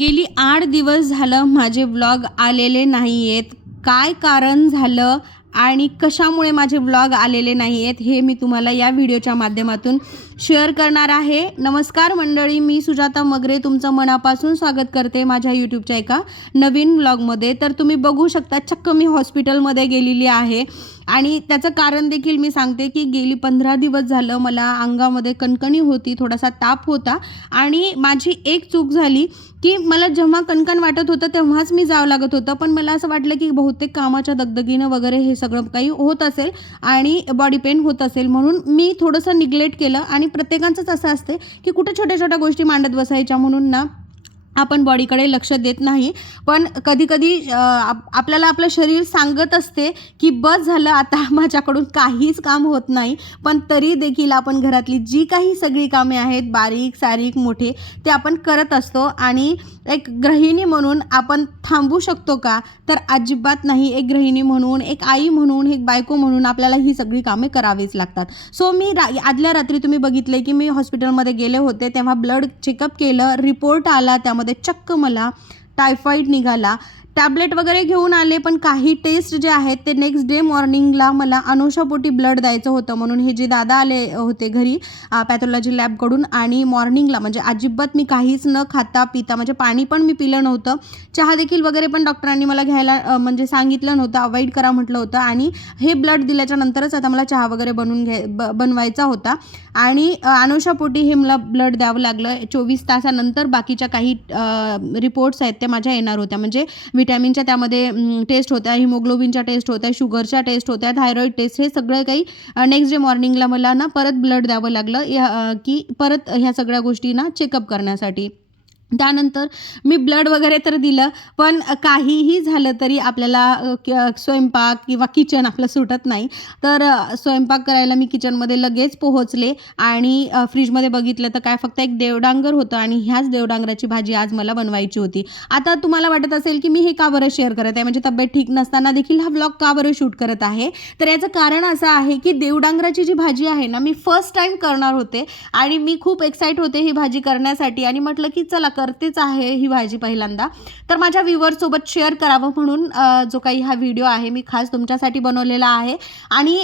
गेली 8 दिवस झालं माझे व्लॉग आलेले नाही आहेत. काय कारण झालं आणि कशामुळे माझे व्लॉग आलेले नाही आहेत हे मी तुम्हाला या व्हिडिओच्या माध्यमातून शेअर करणार आहे. नमस्कार मंडळी, मी सुजाता मगरे तुमचं मनापासून स्वागत करते माझ्या यूट्यूबच्या एका नवीन व्लॉगमध्ये. तर तुम्ही बघू शकता, चक्क मी हॉस्पिटलमध्ये गेलेली आहे आणि त्याचं कारण देखील मी सांगते की गेली 15 दिवस झालं मला अंगामध्ये कणकणी होती, थोडासा ताप होता आणि माझी एक चूक झाली की मला जेव्हा कणकण वाटत होतं तेव्हाच मी जावं लागत होतं. पण मला असं वाटलं की बहुतेक कामाच्या दगदगीनं वगैरे हे सगळं काही होत असेल आणि बॉडी पेन होत असेल, म्हणून मी थोडंसं निग्लेक्ट केलं. आणि प्रत्येकाचंच असं असते की कुठे छोट्या छोट्या गोष्टी मांडत बसायच्या म्हणून ना आपण बॉडीकडे लक्ष देत नाही. पण कधी कधी आपल्याला आपलं शरीर सांगत असते की बस झालं, आता माझ्याकडून काहीच काम होत नाही. पण तरी देखील आपण घरातली जी काही सगळी कामे आहेत, बारीक सारीक मोठे, ते आपण करत असतो. आणि एक गृहिणी म्हणून आपण थांबू शकतो का? तर अजिबात नाही. एक गृहिणी म्हणून, एक आई म्हणून, एक बायको म्हणून आपल्याला ही सगळी कामे करावीच लागतात. सो मी आदल्या रात्री तुम्ही बघितले की मी हॉस्पिटलमध्ये गेले होते, तेव्हा ब्लड चेकअप केलं, रिपोर्ट आला, त्यामध्ये चक्क मला टायफॉईड निघाला. टॅबलेट वगैरे घेऊन आले, पण काही टेस्ट जे आहेत ते नेक्स्ट डे मॉर्निंगला मला अनुषापोटी ब्लड द्यायचं होतं. म्हणून हे जे दादा आले होते घरी पॅथॉलॉजी लॅबकडून, आणि मॉर्निंगला म्हणजे अजिबात मी काहीच न खाता पिता, म्हणजे पाणी पण मी पिलं नव्हतं, चहा देखील वगैरे पण डॉक्टरांनी मला घ्यायला म्हणजे सांगितलं नव्हतं, अवॉइड करा म्हटलं होतं. आणि हे ब्लड दिल्याच्या नंतरच आता मला चहा वगैरे बनवायचा होता आणि अनुषापोटी हे मला ब्लड द्यावं लागलं. 24 तासानंतर बाकीच्या काही रिपोर्ट्स आहेत त्या माझ्या येणार होत्या. म्हणजे विटॅमिनच्या त्यामध्ये टेस्ट होत्या, हिमोग्लोबिनच्या टेस्ट होत्या, शुगरच्या टेस्ट होत्या, थायरॉईड टेस्ट, हे सगळं काही नेक्स्ट डे मॉर्निंगला मला ना परत ब्लड द्यावं लागलं की परत ह्या सगळ्या गोष्टी ना चेकअप करण्यासाठी. त्यानंतर मी ब्लड वगैरे तर दिलं, पण काहीही झालं तरी आपल्याला स्वयंपाक किंवा किचन आपलं सुटत नाही. तर स्वयंपाक करायला मी किचनमध्ये लगेच पोहोचले आणि फ्रीजमध्ये बघितलं तर काय फक्त एक देवडांगर होतं आणि ह्याच देवडांगराची भाजी आज मला बनवायची होती. आता तुम्हाला वाटत असेल की मी हे का बरं शेअर करत आहे, म्हणजे तब्येत ठीक नसताना देखील हा व्लॉग का बरं शूट करत आहे. तर याचं कारण असं आहे की देवडांगराची जी भाजी आहे ना, मी फर्स्ट टाईम करणार होते आणि मी खूप एक्साइट होते ही भाजी करण्यासाठी आणि म्हटलं की चला करतेच आहे ही भाजी पहिल्यांदा, तर माझ्या व्ह्यूअर्ससोबत शेअर करावं म्हणून जो काही हा व्हिडिओ आहे मी खास तुमच्यासाठी बनवलेला आहे. आणि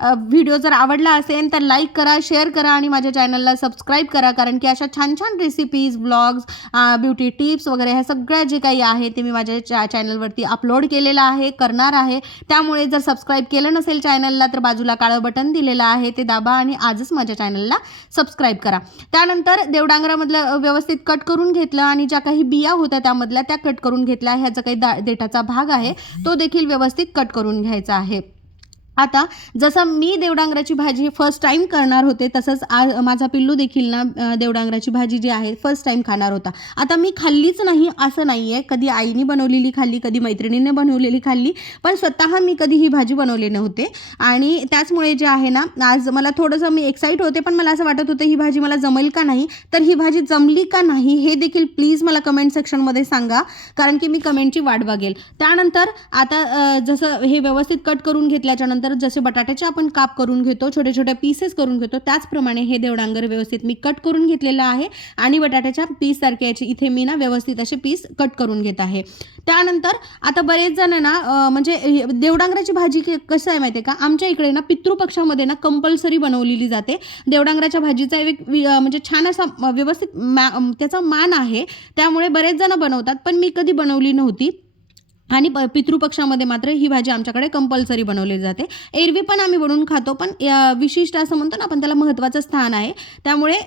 व्हिडिओ जर आवडला असेल तर लाईक करा, शेअर करा आणि माझ्या चॅनलला सबस्क्राईब करा, कारण की अशा छान छान रेसिपीज, ब्लॉग्स, ब्युटी टिप्स वगैरे ह्या सगळ्या जे काही आहे ते मी माझ्या चॅनलवरती अपलोड केलेलं आहे, करणार आहे. त्यामुळे जर सबस्क्राईब केलं नसेल चॅनलला तर बाजूला काळं बटन दिलेलं आहे, ते दाबा आणि आजच माझ्या चॅनलला सबस्क्राईब करा. त्यानंतर देवडांगरामधलं व्यवस्थित कट करून घेतलं आणि ज्या काही बिया होत्या त्यामधल्या त्या कट करून घेतल्या. ह्याचा काही देठाचा भाग आहे तो देखील व्यवस्थित कट करून घ्यायचा आहे. आता जसं मी देवडांगराची भाजी फर्स्ट टाईम करणार होते, तसंच आज माझा पिल्लू देखील ना देवडांगराची भाजी जी आहे फर्स्ट टाईम खाणार होता. आता मी खाल्लीच नाही असं नाही आहे, कधी आईने बनवलेली खाल्ली, कधी मैत्रिणीने बनवलेली खाल्ली, पण स्वतः मी कधी ही भाजी बनवली नव्हते. आणि त्याचमुळे जे आहे ना आज मला थोडंसं मी एक्साईट होते, पण मला असं वाटत होतं ही भाजी मला जमेल का नाही. तर ही भाजी जमली का नाही हे देखील प्लीज मला कमेंट सेक्शनमध्ये सांगा, कारण की मी कमेंटची वाट बघेल. त्यानंतर आता जसं हे व्यवस्थित कट करून घेतल्याच्या नंतर जसे बटाट्याचे आपण काप करून घेतो, छोटे छोटे पीसेस करून घेतो, त्याचप्रमाणे हे देवडांगर व्यवस्थित मी कट करून घेतलेलं आहे आणि बटाट्याच्या पीस सारखे याचे इथे मी ना व्यवस्थित असे पीस कट करून घेत आहे. त्यानंतर आता बरेच जण ना म्हणजे देवडांगराची भाजी कसं आहे माहिती आहे का, आमच्या इकडे ना पितृपक्षामध्ये ना कंपल्सरी बनवलेली जाते. देवडांगराच्या भाजीचा एक म्हणजे छान असा व्यवस्थित त्याचा मान आहे, त्यामुळे बरेच जण बनवतात, पण मी कधी बनवली नव्हती. आणि पितृपक्षामध्ये मात्र ही भाजी आमच्याकडे कंपल्सरी बनवली जाते. एरवी पण आम्ही बनवून खातो, पण विशिष्ट असं म्हणतो ना आपण, त्याला महत्त्वाचं स्थान आहे, त्यामुळे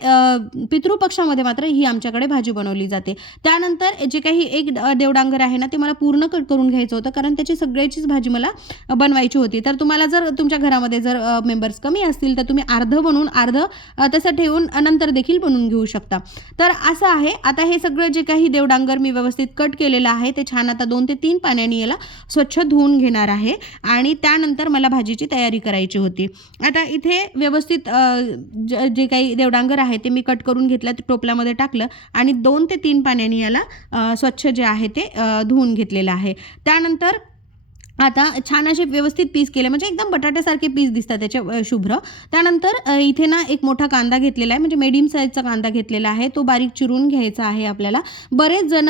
पितृपक्षामध्ये मात्र ही आमच्याकडे भाजी बनवली जाते. त्यानंतर जे काही एक देवडांगर आहे ना ते मला पूर्ण कट करून घ्यायचं होतं, कारण त्याची सगळ्याचीच भाजी मला बनवायची होती. तर तुम्हाला जर तुमच्या घरामध्ये जर मेंबर्स कमी असतील तर तुम्ही अर्ध बनवून अर्ध तसं ठेवून नंतर देखील बनवून घेऊ शकता. तर असं आहे. आता हे सगळं जे काही देवडांगर मी व्यवस्थित कट केलेलं आहे ते छान आता 2 ते 3 पाण्याने याला स्वच्छ धुवून घेणार आहे आणि त्यानंतर मला भाजीची तयारी करायची होती. आता इथे व्यवस्थित जे काही देवडांगर आहे ते मी कट करून घेतलं, टोपल्यामध्ये टाकलं आणि 2 ते 3 पाण्याने याला स्वच्छ जे आहे ते धुवून घेतलेलं आहे. त्यानंतर आता छान असे व्यवस्थित पीस केले, म्हणजे एकदम बटाट्यासारखे पीस दिसतात त्याचे शुभ्र. त्यानंतर इथे ना एक मोठा कांदा घेतलेला आहे, म्हणजे मीडियम साईजचा कांदा घेतलेला आहे, तो बारीक चिरून घ्यायचा आहे आपल्याला. बरेच जण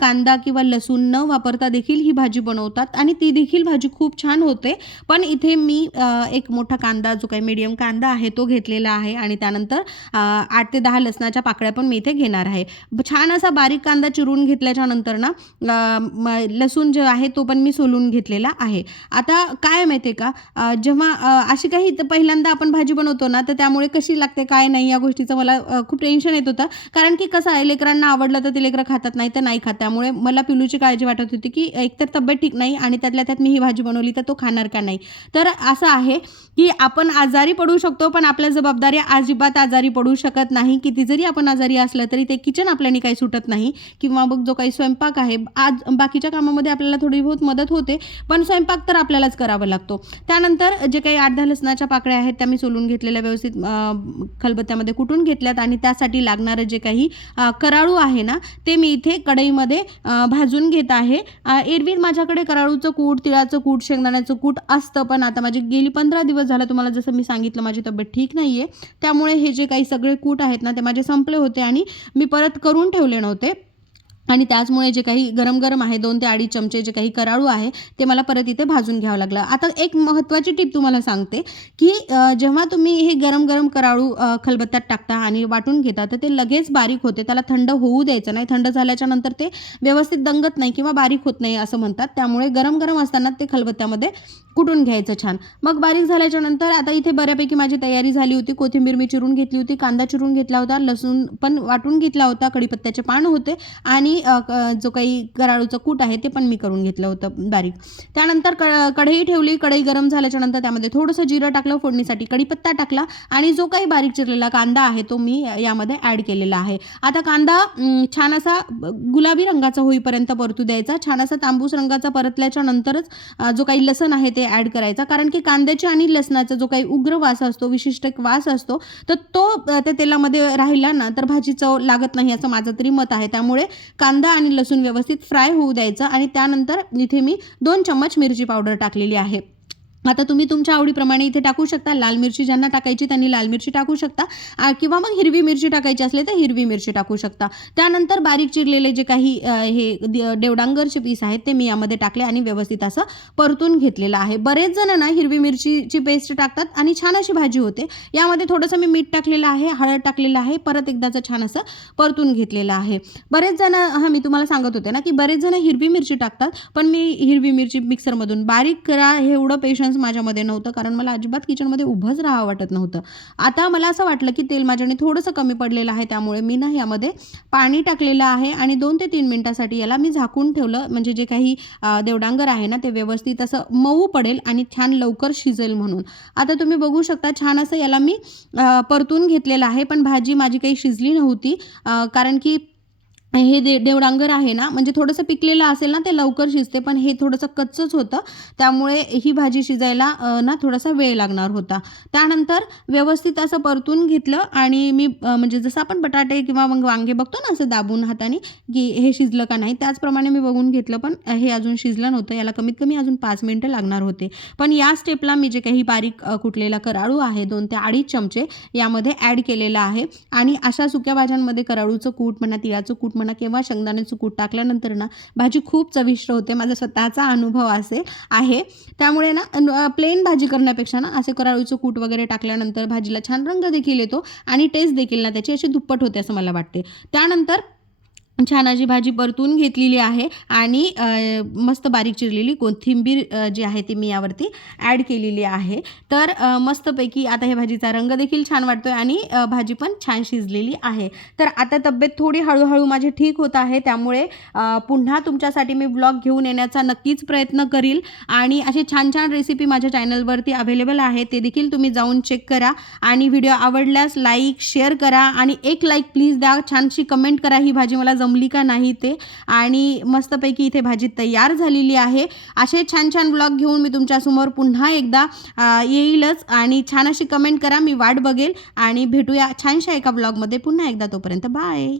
कांदा किंवा लसूण न वापरता देखील ही भाजी बनवतात आणि ती देखील भाजी खूप छान होते. पण इथे मी एक मोठा कांदा, जो काही मीडियम कांदा आहे तो घेतलेला आहे आणि त्यानंतर 8 ते 10 लसणाच्या पाकळ्या पण मी इथे घेणार आहे. छान असा बारीक कांदा चिरून घेतल्याच्या नंतर ना लसूण जो आहे तो पण मी सोलून घेतलेला आहे. आता काय माहिती आहे का, जेव्हा अशी काही पहिल्यांदा आपण भाजी बनवतो ना, तर त्यामुळे कशी लागते काय नाही या गोष्टीचं मला खूप टेन्शन येत होतं. कारण की कसं आहे, लेकरांना आवडलं तर ते लेकरं खातात, नाही तर नाही खात. त्यामुळे मला पिलूची काळजी वाटत होती की एकतर तब्येत ठीक नाही आणि त्यातल्या त्यात मी ही भाजी बनवली तर तो खाणार का नाही. तर असं आहे की आपण आजारी पडू शकतो, पण आपल्या जबाबदारी अजिबात आजारी पडू शकत नाही. किती जरी आपण आजारी असलं तरी ते किचन आपल्याने काही सुटत नाही. किंवा मग जो काही स्वयंपाक आहे, आज बाकीच्या कामामध्ये आपल्याला थोडी बहुत मदत होते, पण स्वयंपाक तर आपल्यालाच करावा लागतो. त्यानंतर जे काही 8-10 लसणाच्या पाकळ्या आहेत त्या मी सोलून घेतलेल्या, व्यवस्थित खलबत्त्यामध्ये कुटून घेतल्यात आणि त्यासाठी लागणारं जे काही कराळू आहे ना, ते मी इथे कढईमध्ये भाजून घेत आहे. एरवी माझ्याकडे कराळूचं कूट, तिळाचं कूट, शेंगदाण्याचं कूट असतं, पण आता माझी गेली 15 दिवस झालं, तुम्हाला जसं मी सांगितलं माझी तब्येत ठीक नाही आहे, त्यामुळे हे जे काही सगळे कूट आहेत ना ते माझे संपले होते आणि मी परत करून ठेवले नव्हते. आणि त्याचमुळे जे काही गरम गरम आहे 2 ते 2.5 चमचे जे काही कराळू आहे ते मला परत इथे भाजून घ्यावं लागलं. आता एक महत्त्वाची टिप तुम्हाला सांगते की जेव्हा तुम्ही हे गरम गरम कराळू खलबत्त्यात टाकता आणि वाटून घेता, तर ते लगेच बारीक होते. त्याला थंड होऊ द्यायचं नाही. थंड झाल्याच्या नंतर ते व्यवस्थित दंगत नाही किंवा बारीक होत नाही असं म्हणतात. त्यामुळे गरम गरम असताना ते खलबत्त्यामध्ये कुटून घ्यायचं छान. मग बारीक झाल्याच्या नंतर आता इथे बऱ्यापैकी माझी तयारी झाली होती. कोथिंबीर मी चिरून घेतली होती, कांदा चिरून घेतला होता, लसूण पण वाटून घेतला होता, कढीपत्त्याचे पान होते आणि जो काही कराळूचं कूट आहे ते पण मी करून घेतलं होतं बारीक. त्यानंतर कढई ठेवली. कढई गरम झाल्याच्या नंतर त्यामध्ये थोडंसं जिरं टाकलं फोडणीसाठी, कढीपत्ता टाकला आणि जो काही बारीक चिरलेला कांदा आहे तो मी यामध्ये ॲड केलेला आहे. आता कांदा छान असा गुलाबी रंगाचा होईपर्यंत परतू द्यायचा. छान असा तांबूस रंगाचा परतल्याच्या नंतरच जो काही लसण आहे ते ॲड करायचा. कारण की कांद्याची आणि लसणाचा जो काही उग्र वास असतो, विशिष्ट एक वास असतो, तर तो त्या तेलामध्ये राहिला ना तर भाजी चव लागत नाही असं माझं तरी मत आहे. त्यामुळे कांदा आणि लसूण व्यवस्थित फ्राय होऊ द्यायचं आणि त्यानंतर इथे मी 2 चम्मच मिरची पावडर टाकलेली आहे. आता तुम्ही तुमच्या आवडीप्रमाणे इथे टाकू शकता. लाल मिरची ज्यांना टाकायची त्यांनी लाल मिरची टाकू शकता किंवा मग हिरवी मिरची टाकायची असले तर हिरवी मिरची टाकू शकता. त्यानंतर बारीक चिरलेले जे काही हे देवडांगरचे पीस आहेत ते मी यामध्ये टाकले आणि व्यवस्थित असं परतून घेतलेलं आहे. बरेच जण ना हिरवी मिरचीची पेस्ट टाकतात आणि छान अशी भाजी होते. यामध्ये थोडंसं मी मीठ टाकलेलं आहे, हळद टाकलेलं आहे, परत एकदाचं छान असं परतून घेतलेलं आहे. बरेच जण मी तुम्हाला सांगत होते ना की बरेच जण हिरवी मिरची टाकतात, पण मी हिरवी मिरची मिक्सरमधून बारीक करा हे एवढं पेशन्स माझ्यामध्ये नव्हतं, कारण मला अजिबात किचनमध्ये उभंच राहावं वाटत नव्हतं. आता मला असं वाटलं की तेल माझ्याने थोडंसं कमी पडलेलं आहे, त्यामुळे मी ना यामध्ये पाणी टाकलेलं आहे आणि 2 ते 3 मिनिटासाठी याला मी झाकून ठेवलं, म्हणजे जे काही देवडांगर आहे ना ते व्यवस्थित असं मऊ पडेल आणि छान लवकर शिजेल म्हणून. आता तुम्ही बघू शकता छान असं याला मी परतून घेतलेलं आहे, पण भाजी माझी काही शिजली नव्हती कारण की हे देवडांगर आहे ना, म्हणजे थोडंसं पिकलेलं असेल ना ते लवकर शिजते, पण हे थोडंसं कच्चंच होतं, त्यामुळे ही भाजी शिजायला ना थोडासा वेळ लागणार होता. त्यानंतर व्यवस्थित असं परतून घेतलं आणि मी म्हणजे जसं आपण बटाटे किंवा मग वांगे बघतो ना असं दाबून हाताने की हे शिजलं का नाही, त्याचप्रमाणे मी बघून घेतलं, पण हे अजून शिजलं नव्हतं. याला कमीत कमी अजून 5 मिनिटं लागणार होते. पण या स्टेपला मी जे काही बारीक कुटलेला कराळू आहे 2 ते 2.5 चमचे यामध्ये ॲड केलेला आहे. आणि अशा सुक्या भाज्यांमध्ये कराळूचं कूट म्हणा, तिळाचं कूट म्हणा किंवा शेंगदाण्याचं कूट टाकल्यानंतर ना भाजी खूप चविष्ट होते. माझा स्वतःचा अनुभव आहे. त्यामुळे ना प्लेन भाजी करण्यापेक्षा ना असे कराळूचं कूट वगैरे टाकल्यानंतर भाजीला छान रंग देखील येतो आणि टेस्ट देखील ना त्याची अशी दुप्पट होते असं मला वाटते. त्यानंतर छान अशी भाजी परतून घेतलेली आहे आणि मस्त बारीक चिरलेली कोथिंबीर जी आहे ती मी यावरती ॲड केलेली आहे. तर मस्तपैकी आता ह्या भाजीचा रंग देखील छान वाटतोय आणि भाजी पण छान शिजलेली आहे. तर आता तब्येत थोडी हळूहळू माझी ठीक होत आहे, त्यामुळे पुन्हा तुमच्यासाठी मी ब्लॉग घेऊन येण्याचा नक्कीच प्रयत्न करील आणि अशी छान छान रेसिपी माझ्या चॅनलवरती अवेलेबल आहे, ते देखील तुम्ही जाऊन चेक करा आणि व्हिडिओ आवडल्यास लाईक शेअर करा आणि एक लाईक प्लीज द्या. छानशी कमेंट करा ही भाजी मला जमली का नाही ते. आणि मस्तपैकी इथे भाजी तयार झालेली आहे. असे छान छान ब्लॉग घेऊन मी तुमच्यासमोर पुन्हा एकदा येईलच आणि छान अशी कमेंट करा, मी वाट बघेल आणि भेटूया छानशा एका ब्लॉगमध्ये पुन्हा एकदा. तोपर्यंत बाय.